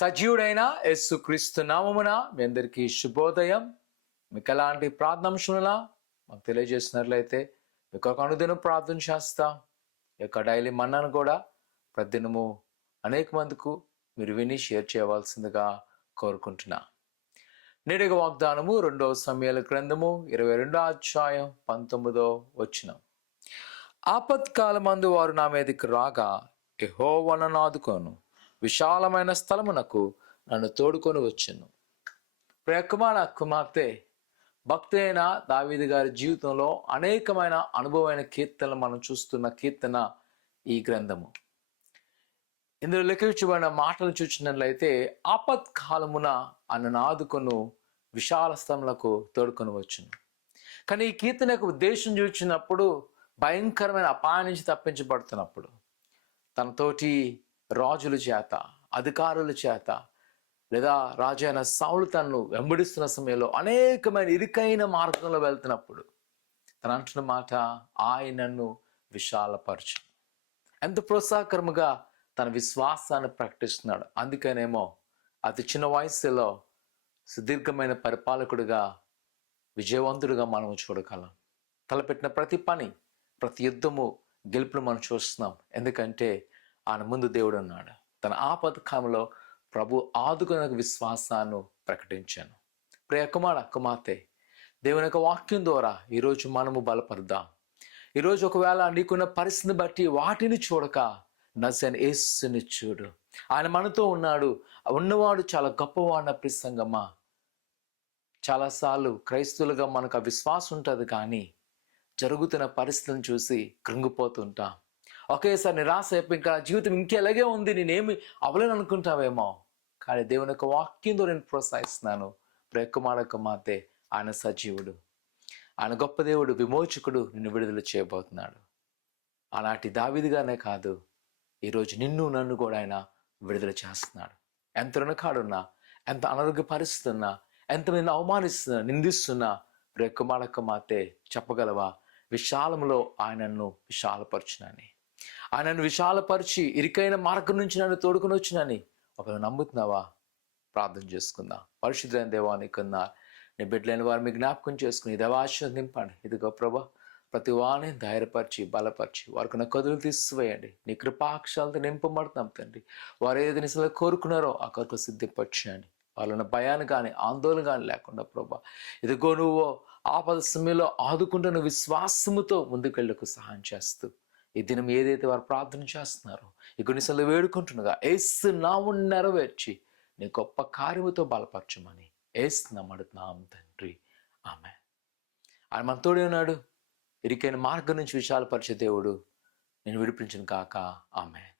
సజీవుడైన యేసుక్రీస్తు నామమున మీ అందరికీ శుభోదయం. మీకు ఎలాంటి ప్రార్థనాంశములా మాకు తెలియజేసినట్లయితే మీకు ఒక అనుదినం ప్రార్థన చేస్తాం. ఈ యొక్క డైలీ మన్నాను కూడా ప్రతిదినము అనేక మందికి మీరు విని షేర్ చేయవలసిందిగా కోరుకుంటున్నా. నేటి వాగ్దానము 2 సమూయేలు గ్రంథము 22వ అధ్యాయం 19వ వచనం. ఆపత్కాలమందు వారు నా మీదకి రాగా యెహోవా నన్ను ఆదుకొను, విశాలమైన స్థలమునకు నన్ను తోడుకొని వచ్చెను. ప్రియకుమార కుమార్తె, భక్తి అయిన దావీదు గారి జీవితంలో అనేకమైన అనుభవమైన కీర్తనలు మనం చూస్తున్న కీర్తన ఈ గ్రంథము. ఇందులో లిఖించబడిన మాటలు చూసినట్లయితే ఆపత్కాలమున నన్ను ఆదుకొను, విశాల స్థలములకు తోడుకొని వచ్చును. కానీ ఈ కీర్తన యొక్క ఉద్దేశం చూసినప్పుడు భయంకరమైన అపాయం నుంచి తప్పించబడుతున్నప్పుడు, తనతోటి రాజుల చేత, అధికారుల చేత, లేదా రాజు అయిన సౌలు తనను వెంబడిస్తున్న సమయంలో అనేకమైన ఇరుకైన మార్గంలో వెళ్తున్నప్పుడు తను అంటున్న మాట, ఆయనను విశాలపరచు. ఎంత ప్రోత్సాహకరముగా తన విశ్వాసాన్ని ప్రకటిస్తున్నాడు. అందుకనేమో అతి చిన్న వయసులో సుదీర్ఘమైన పరిపాలకుడిగా, విజయవంతుడిగా మనం చూడగలం. తలపెట్టిన ప్రతి పని, ప్రతి యుద్ధము గెలుపును మనం చూస్తున్నాం. ఎందుకంటే ఆయన ముందు దేవుడు ఉన్నాడు. తన ఆపత్కాలంలో ప్రభు ఆదుకునే విశ్వాసాన్ని ప్రకటించాను. ప్రియ కుమార్తె, దేవుని యొక్క వాక్యం ద్వారా ఈరోజు మనము బలపడదాం. ఈరోజు ఒకవేళ నీకున్న పరిస్థితిని బట్టి వాటిని చూడక నజరేయుడైన యేసుని చూడు. ఆయన మనతో ఉన్నాడు. ఉన్నవాడు చాలా గొప్పవాడిన ప్రసంగమా. చాలాసార్లు క్రైస్తవులుగా మనకు ఆ విశ్వాసం ఉంటుంది, కానీ జరుగుతున్న పరిస్థితులను చూసి కృంగిపోతుంటాం. ఒకేసారి నిరాశ అయిపోయి ఇంకా జీవితం ఇంకెలాగే ఉంది, నేనేమి అవలేను అనుకుంటావేమో. కానీ దేవుని యొక్క వాక్యంతో నేను ప్రోత్సహిస్తున్నాను. ప్రియకుమార కుమార్తె, ఆయన సజీవుడు, ఆయన గొప్ప దేవుడు, విమోచకుడు. నిన్ను విడుదల చేయబోతున్నాడు. ఆనాటి దావీదుగానే కాదు, ఈరోజు నిన్ను నన్ను కూడా ఆయన విడుదల చేస్తున్నాడు. ఎంత రుణకాడున్నా, ఎంత అనారోగ్య పరిస్థితి ఉన్నా, ఎంతమంది అవమానిస్తున్నా, నిందిస్తున్నా, ప్రియకుమార కుమార్తె చెప్పగలవా, విశాలములో ఆయనను విశాలపరచునని. ఆయనను విశాలపరిచి ఇరుకైన మార్గం నుంచి నన్ను తోడుకుని వచ్చినని ఒకరు నమ్ముతున్నావా? ప్రార్థన చేసుకుందాం. పరిశుద్ధమైన దేవా, నీకున్నా నీ బిడ్డలైన వారు మీ జ్ఞాపకం చేసుకుని దేవాశ నింపండి. ఇదిగో ప్రభా, ప్రతి వారిని ధైర్యపరిచి బలపరిచి వారికి నా కదులు తీసివేయండి. నీ కృపాక్షాలతో నింపబడుతున్నాం తండ్రి. వారు ఏది నిజంగా కోరుకున్నారో ఆ కొరకు సిద్ధపరచండి. వాళ్ళన్న భయాన్ని కానీ ఆందోళన కానీ లేకుండా ప్రభా, ఇదిగో నువ్వు ఆపద సమయంలో ఆదుకుంటున్న విశ్వాసముతో ముందుకెళ్ళకు సహాయం చేస్తూ ఈ దినం ఏదైతే వారు ప్రార్థన చేస్తున్నారో ఈ కొన్నిసార్లు వేడుకుంటుండగా యేసు నామమున నెరవేర్చి నీ గొప్ప కార్యముతో బలపరచమని యేసు నామమున తండ్రి, ఆమేన్. ఆయన మనతోడే ఉన్నాడు. ఇరుకైన మార్గం నుంచి విశాలపరిచే దేవుడు నేను విడిపించను కాక. ఆమేన్.